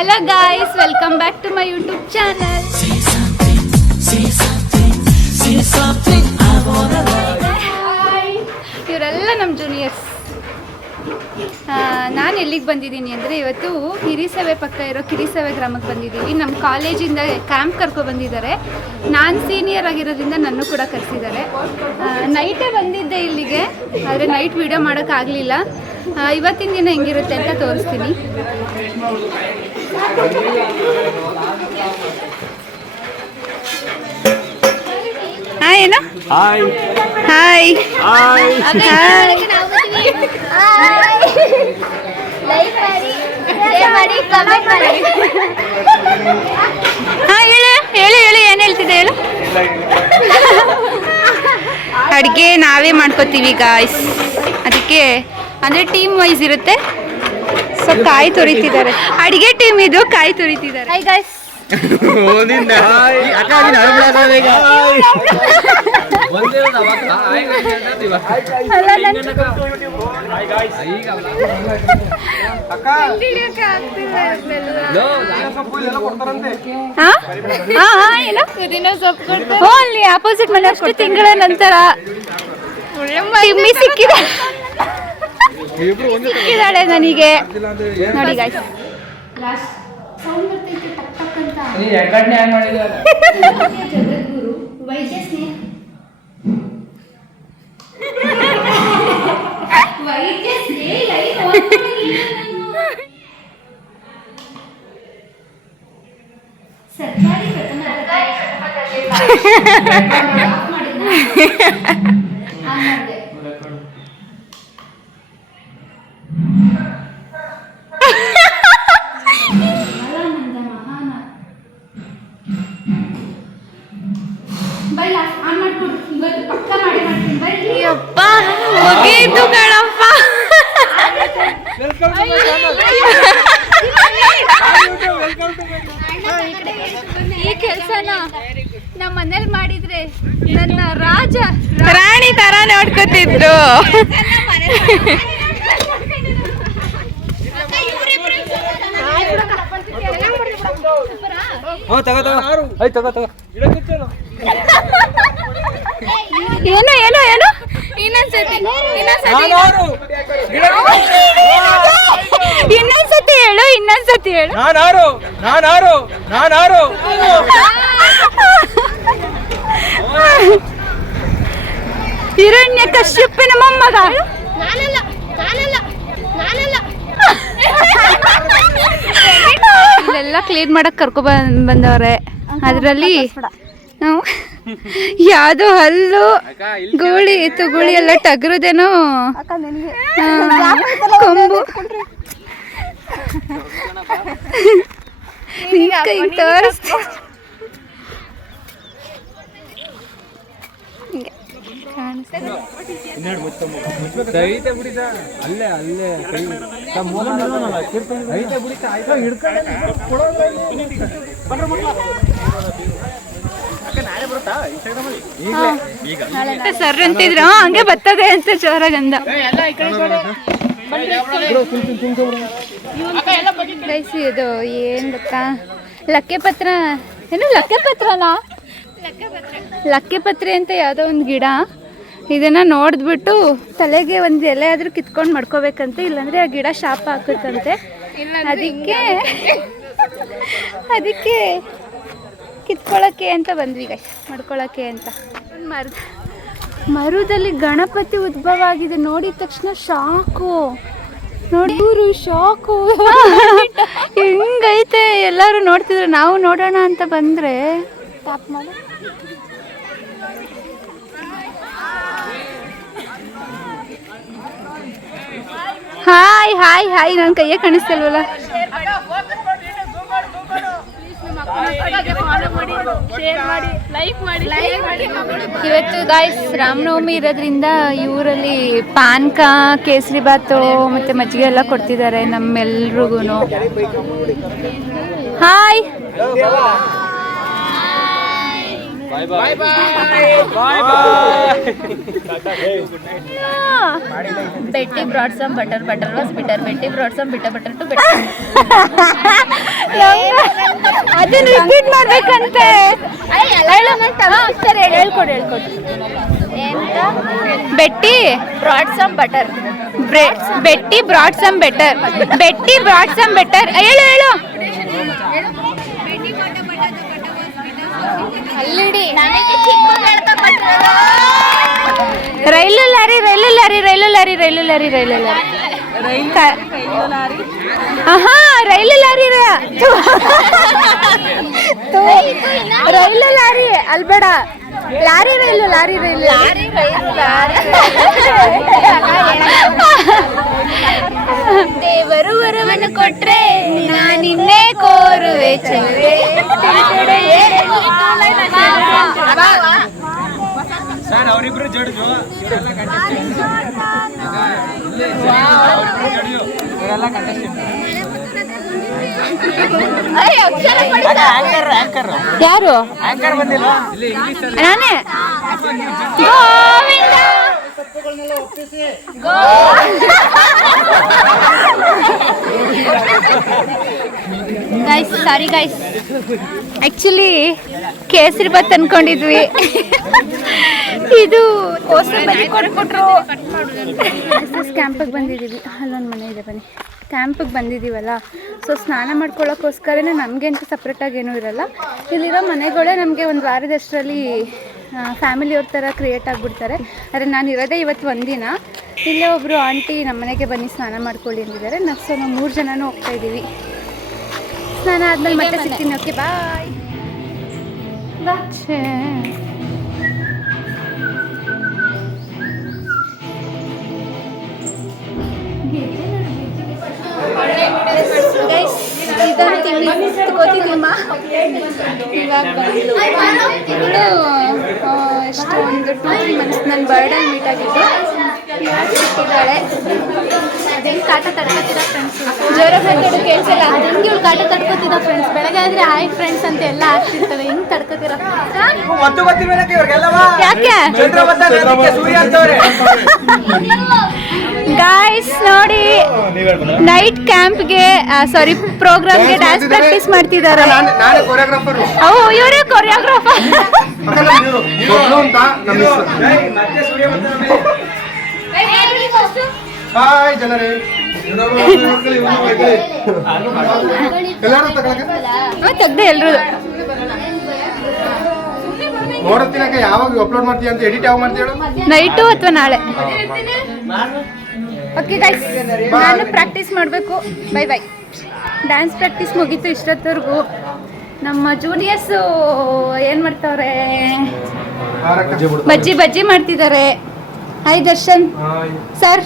Hello guys, welcome back to my YouTube channel. Hi. ಇವರೆಲ್ಲ ನಮ್ಮ juniors. ನಾನು ಎಲ್ಲಿಗೆ ಬಂದಿದ್ದೀನಿ ಅಂದರೆ ಇವತ್ತು ಹಿರಿಸವೆ ಪಕ್ಕ ಇರೋ ಕಿರಿಸವೆ ಗ್ರಾಮಕ್ಕೆ ಬಂದಿದ್ದೀವಿ. ನಮ್ಮ ಕಾಲೇಜಿಂದ ಕ್ಯಾಂಪ್ ಕರ್ಕೊ ಬಂದಿದ್ದಾರೆ. ನಾನು ಸೀನಿಯರ್ ಆಗಿರೋದ್ರಿಂದ ನನ್ನೂ ಕೂಡ ಕರೆಸಿದ್ದಾರೆ. ನೈಟೇ ಬಂದಿದ್ದೆ ಇಲ್ಲಿಗೆ, ಆದರೆ ನೈಟ್ ವಿಡಿಯೋ ಮಾಡೋಕ್ಕಾಗಲಿಲ್ಲ. ಇವತ್ತಿನ ದಿನ ಹೆಂಗಿರುತ್ತೆ ಅಂತ ತೋರಿಸ್ತೀನಿ. ಹಾಯ್ ಏನು ಹಾಯ್ ಹಾಯ್ ಹಾಯ್ ಹೇಳು ಏನು ಹೇಳ್ತಿದ್ದೆ ಹೇಳು. ಅಡುಗೆ ನಾವೇ ಮಾಡ್ಕೋತೀವಿ ಗಾಯ್ಸ್. ಅದಕ್ಕೆ ಅಂದರೆ ಟೀಮ್ ವೈಸ್ ಇರುತ್ತೆ. ಸೊ ಕಾಯಿ ತುರಿತಿದ್ದಾರೆ. ಅಡುಗೆ ಟೀಮ್ ಇದು, ಕಾಯಿ ತುರಿತಿದ್ದಾರೆ. Hi guys. ಅಲ್ಲಿ ಆಪೋಸಿಟ್ ಮನೆ ಅಷ್ಟು ತಿಂಗಳ ನಂತರ ಸಿಕ್ಕಿದಾಳೆ ನನಗೆ. ನೋಡಿ ಗಾಯ್ಸ್, ಜಗದ್ಗುರು ವೈದ್ಯ ಸ್ನೇಹ ಸರ್ಕಾರಿ ಮುಗೀತು ಕಣಪ್ಪ. ಈ ಕೆಲಸನ ನಮ್ಮ ಮನೇಲಿ ಮಾಡಿದ್ರೆ ನನ್ನ ರಾಣಿ ತರ ನೋಡ್ಕೊತಿದ್ರು. ಏನು ಏನು ಏನು ಇನ್ನೊಂದ್ಸತಿ ಹೇಳು. ಹಿರಣ್ಯ ಕಶ್ಯಪನ ಮೊಮ್ಮಗ. ಇಲ್ಲೆಲ್ಲ ಕ್ಲೀನ್ ಮಾಡಕ್ ಕರ್ಕೊ ಬಂದವ್ರೆ. ಅದರಲ್ಲಿ ಯಾವ್ದು ಹಲ್ಲು ಗೂಳಿ ಇತ್ತು, ಗೂಳಿ ಎಲ್ಲ ಟಗರುದೇನೋ ಕೊಂಬು ತೋರಿಸ್ತ. ಸರ್ ಅಂತಿದ್ರು ಹಂಗೆ ಬರ್ತದೆ ಅಂತ ಜೋರಾಗಂದ. ಇದು ಏನ್ ಗೊತ್ತಾ, ಲಕ್ಕೆಪತ್ರ ಏನು ಲಕ್ಕೆಪತ್ರನಾ ಲಕ್ಕೆಪತ್ರೆ ಅಂತ ಯಾವುದೋ ಒಂದು ಗಿಡ. ಇದನ್ನ ನೋಡಿದ್ಬಿಟ್ಟು ತಲೆಗೆ ಒಂದು ಎಲೆ ಆದ್ರೂ ಕಿತ್ಕೊಂಡು ಮಾಡ್ಕೋಬೇಕಂತೆ, ಇಲ್ಲಾಂದ್ರೆ ಆ ಗಿಡ ಶಾಪ ಹಾಕುತ್ತಂತೆ. ಅದಕ್ಕೆ ಕಿತ್ಕೊಳ್ಳೋಕ್ಕೆ ಅಂತ ಬಂದ್ವಿ ಗೈಸ್, ಮಾಡ್ಕೊಳ್ಳೋಕ್ಕೆ ಅಂತ. ಮರುದಲ್ಲಿ ಗಣಪತಿ ಉದ್ಭವ ಆಗಿದೆ. ನೋಡಿದ ತಕ್ಷಣ ಶಾಕು, ನೋಡಿ ಶಾಕು ಹೆಂಗೈತೆ. ಎಲ್ಲರೂ ನೋಡ್ತಿದ್ರು, ನಾವು ನೋಡೋಣ ಅಂತ ಬಂದ್ರೆ ಟಾಪ್ ಮಾಡಿ. ಹಾಯ್ ಹಾಯ್ ಹಾಯ್, ನನ್ನ ಕೈಯೇ ಕಾಣಿಸ್ತಲ್ವಲ್ಲ. ಇವತ್ತು ಗಾಯ್ಸ್ ರಾಮನವಮಿ ಇರೋದ್ರಿಂದ ಈ ಊರಲ್ಲಿ ಪಾನ್ಕ, ಕೇಸರಿ ಬಾತು ಮತ್ತೆ ಮಜ್ಜಿಗೆ ಎಲ್ಲ ಕೊಡ್ತಿದ್ದಾರೆ ನಮ್ಮೆಲ್ರಿಗೂ. Hi bye bye bye bye. Betty brought some butter. Butter was bitter. Betty brought some bitter butter to bitter. ಅದನ್ನ ರಿಪೀಟ್ ಮಾಡ್ಬೇಕಂತೆ. ಹೇಳ್ಕೊಡು. ಎಂತ? Betty Brought some butter. Betty brought some better. Betty brought some better. ಹೇಳು ಅಲ್ಲಿಡಿ ನನಗೆ ಚಿಕ್ಕದು ಹೇಳ್ತಾ ಕೊಟ್ಟಿರೋದು. ರೈಲು ಲಾರಿ ಆಹಾ ರೈಲು ಲಾರಿ ರೈಲು ಲಾರಿ ಅಲ್ಬೇಡ. ಲಾರಿ ದೇವರು ವರವನ್ನು ಕೊಟ್ರೆ ನಾನಿನ್ನೇ ಕೋರುವೆ ಚೆಲುವೆ. ಸರ್ ಅವರಿಬ್ರು ಜಡ್ಜು ಇವರೆಲ್ಲ ಯಾರು? ಆಂಕರ್ ಬಂದಿಲ್ಲ. ನಾನೇ. Guys sorry guys, actually kesari bath ಅನ್ಕೊಂಡಿದ್ವಿ. ಇದು ಕೊಟ್ಬಿಟ್ರು. ಕ್ಯಾಂಪಿಗೆ ಬಂದಿದ್ದೀವಿ. ಅಲ್ಲೊಂದು ಮನೆ ಇದೆ ಬನ್ನಿ. ಕ್ಯಾಂಪಿಗೆ ಬಂದಿದ್ದೀವಲ್ಲ, ಸೊ ಸ್ನಾನ ಮಾಡ್ಕೊಳ್ಳೋಕ್ಕೋಸ್ಕರನೇ ನಮಗೆ ಅಂತ ಸಪ್ರೇಟಾಗಿ ಏನೂ ಇರಲ್ಲ. ಇಲ್ಲಿರೋ ಮನೆಗಳೇ ನಮಗೆ ಒಂದು ವಾರದಷ್ಟರಲ್ಲಿ ಫ್ಯಾಮಿಲಿಯವ್ರ ಥರ ಕ್ರಿಯೇಟ್ ಆಗಿಬಿಡ್ತಾರೆ. ಆದರೆ ನಾನು ಇರೋದೇ ಇವತ್ತು ಒಂದಿನ. ಇಲ್ಲೇ ಒಬ್ಬರು ಆಂಟಿ ನಮ್ಮ ಮನೆಗೆ ಬನ್ನಿ ಸ್ನಾನ ಮಾಡ್ಕೊಳ್ಳಿ ಅಂದಿದ್ದಾರೆ. ಸೊ ನಾವು 3 ಜನನೂ ಹೋಗ್ತಾ ಇದ್ದೀವಿ. ಸ್ನಾನ ಆದಮೇಲೆ ಮತ್ತೆ ಸಿಗ್ತೀನಿ. Okay bye. ಎಷ್ಟು ಒಂದು 2-3 ಮಂತ್ಸ್ ನನ್ನ ಬರ್ಡಲ್ಲಿ ಮೀಟ್ ಆಗಿದ್ದು. ಸಿಕ್ಕಿದ್ದಾಳೆ. ಅದೇನು ಕಾಟ ತಡ್ಕೊತಿದ್ದ ಫ್ರೆಂಡ್ಸ್, ಜೋರಾಗಿ ಮಾತಾಡೋ ಕೇಳಿಸಲ್ಲ. ಹಂಗೆ ಇವಳು ಕಾಟ ತಡ್ಕೊತಿದ್ದ ಫ್ರೆಂಡ್ಸ್. ಬೆಳಗ್ಗೆ ಆದರೆ ಹಾಯ್ ಫ್ರೆಂಡ್ಸ್ ಅಂತ ಎಲ್ಲ ಆಗ್ತಿರ್ತವೆ. ಹಿಂಗೆ ತಡ್ಕೊತಿರೋ ಯಾಕೆ ಗಾಯ್ಸ್ ನೋಡಿ, ನೈಟ್ ಕ್ಯಾಂಪ್ಗೆ ಸಾರಿ ಪ್ರೋಗ್ರಾಮ್ಗೆ ಡ್ಯಾನ್ಸ್ ಪ್ರಾಕ್ಟೀಸ್ ಮಾಡ್ತಿದ್ದಾರೆ. ಇವರೇ ಕೊರಿಯೋಗ್ರಾಫರ್. ಹಾಯ್ ಜನರೇ, ತೆಗ್ದೆ ಎಲ್ರು ನೋಡತ್ತಿನಕ ಯಾವಾಗ ಅಪ್ಲೋಡ್ ಮಾಡ್ತೀಯ ಅಂತ, ಎಡಿಟ್ ಯಾವಾಗ ಮಾಡ್ತೀಯ? ನೈಟು ಅಥವಾ ನಾಳೆ. ಓಕೆ ಗೈಸ್, ನಾನು ಪ್ರಾಕ್ಟೀಸ್ ಮಾಡಬೇಕು. Bye bye. ಡ್ಯಾನ್ಸ್ ಪ್ರಾಕ್ಟೀಸ್ ಮುಗೀತು ಇಷ್ಟೊತ್ತವರೆಗೂ. ನಮ್ಮ ಜೂನಿಯರ್ಸು ಏನು ಮಾಡ್ತಾವ್ರೆ? ಬಜ್ಜಿ ಮಾಡ್ತಿದ್ದಾರೆ. Hi Darshan sir.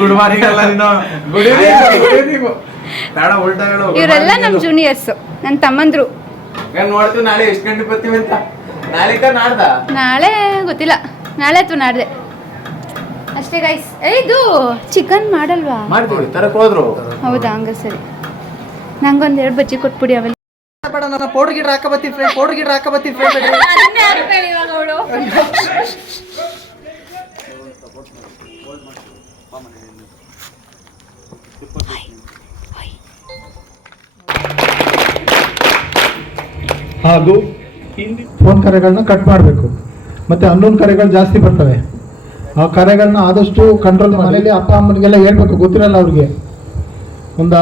Good morning ಅಲ್ಲ ನೀನು, ಗುಡ್ ಈವ್ನಿಂಗ್. ಇವರೆಲ್ಲ ನಮ್ಮ ಜೂನಿಯರ್ಸು, ನನ್ನ ತಮ್ಮಂದ್ರು. ನೋಡ್ತೀವಿ ನಾಳೆ ಎಷ್ಟು ಗಂಟೆ ಬರ್ತೀವಿ ಅಂತ. ನಾಳೆ ಗೊತ್ತಿಲ್ಲ, ನಾಳೆ ಅಥವಾ ನಾಡ್ದೆ ಅಷ್ಟೇ ಗೈಸ್. ಇದು ಚಿಕನ್ ಮಾಡಲ್ವಾ? ಮಾಡ್ತೀವಿ, ತರಕ್ ಹೋದ್ರು. ಹೌದಾ, ಹಂಗ ಸರಿ. ನಂಗೊಂದು 2 ಬಜ್ಜಿ ಕೊಟ್ಬಿಡಿ. ಆಮೇಲೆ ಪೌಡರ್ ಗಿಡ ಹಾಕಬತ್ತೀನಿ ಫ್ರೆಂಡ್. ಹಾಗೂ ಫೋನ್ ಕರೆಗಳನ್ನ ಕಟ್ ಮಾಡಬೇಕು. ಮತ್ತು ಅನ್ನೋನ್ ಕರೆಗಳು ಜಾಸ್ತಿ ಬರ್ತವೆ. ಆ ಕರೆಗಳನ್ನ ಆದಷ್ಟು ಕಂಟ್ರೋಲ್. ಮನೇಲಿ ಅಪ್ಪ ಅಮ್ಮನಿಗೆಲ್ಲ ಹೇಳ್ಬೇಕು, ಗೊತ್ತಿರಲ್ಲ ಅವ್ರಿಗೆ. ಒಂದು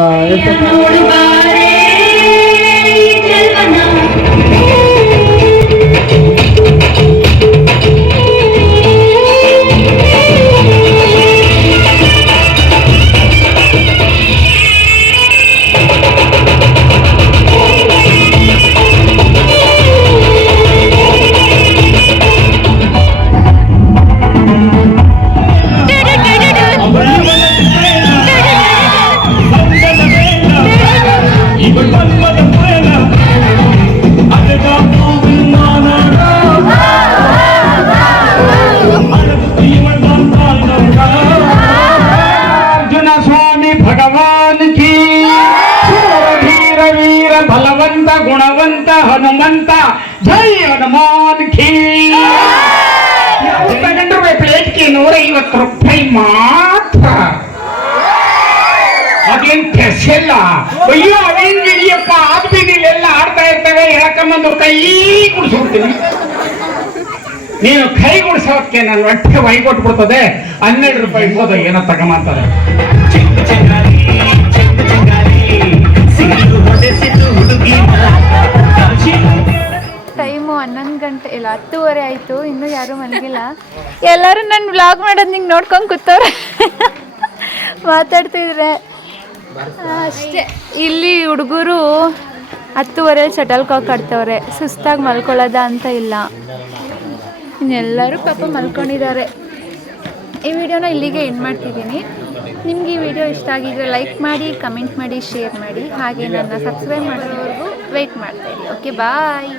Even one mother, ಹನುಮಂತ ಜೈ ಹನುಮಾನ್ ಖೀ ತಗೊಂಡ್ರು ಪ್ಲೇಟ್ಗೆ 150 ರೂಪಾಯಿ ಮಾತ್ರ. ಅದೇನ್ ಕೆಸೆಲ್ಲ ಅಯ್ಯೋ ಅವೇನ್ ಹಿಡಿಯಪ್ಪ ಆದ ಬೀದಿಲೆಲ್ಲ ಆಡ್ತಾ ಇರ್ತವೆ ಎಳಕಂಬಂದು ಕೈ ಕುಡಿಸ್ಬಿಡ್ತೀನಿ. ನೀನು ಕೈ ಗುಡಿಸೋಕೆ ನನ್ನ ಹೊಟ್ಟೆ ಕೊಟ್ಬಿಡ್ತದೆ. 12 ರೂಪಾಯಿ ಹೋದ ಏನೋ ತಗೊಂಬಂತಾರೆ. ಟೈಮು 11 ಗಂಟೆ ಇಲ್ಲ 10:30 ಆಯಿತು, ಇನ್ನೂ ಯಾರೂ ಮಲಗಿಲ್ಲ. ಎಲ್ಲರೂ ನಾನು ವ್ಲಾಗ್ ಮಾಡೋದು ನಿಂಗೆ ನೋಡ್ಕೊಂಡು ಕೂತವ್ರೆ, ಮಾತಾಡ್ತಿದ್ರೆ ಅಷ್ಟೇ. ಇಲ್ಲಿ ಹುಡುಗರು 10:30 ಶಟಲ್ ಕಾಕ್ ಆಡ್ತವ್ರೆ, ಸುಸ್ತಾಗಿ ಮಲ್ಕೊಳ್ಳೋದ ಅಂತ ಇಲ್ಲ. ಇನ್ನೆಲ್ಲರೂ ಪಾಪ ಮಲ್ಕೊಂಡಿದ್ದಾರೆ. ಈ ವಿಡಿಯೋನ ಇಲ್ಲಿಗೆ ಎಂಡ್ ಮಾಡ್ತಿದ್ದೀನಿ. ನಿಮ್ಗೆ ಈ ವಿಡಿಯೋ ಇಷ್ಟ ಆಗಿದ್ರೆ ಲೈಕ್ ಮಾಡಿ, ಕಮೆಂಟ್ ಮಾಡಿ, ಶೇರ್ ಮಾಡಿ. ಹಾಗೆ ನನ್ನ ಸಬ್ಸ್ಕ್ರೈಬ್ ಮಾಡೋವರೆಗೂ ವೆಯ್ಟ್ ಮಾಡ್ತಾಯಿರಿ. ಓಕೆ, ಬಾಯ್.